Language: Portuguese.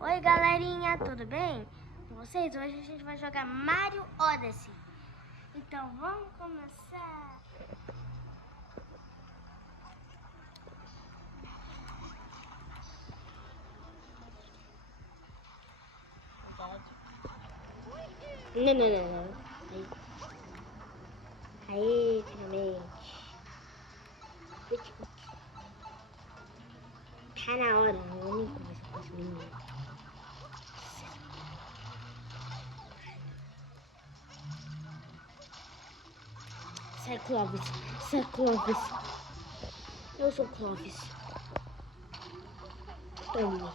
Oi, galerinha, tudo bem com vocês? Hoje a gente vai jogar Mario Odyssey. Então, vamos começar. Não. Aí, finalmente. Tá na hora, vamos começar com esse menino. Sai, Clovis. Sai, Clovis. Eu sou Clovis. Toma.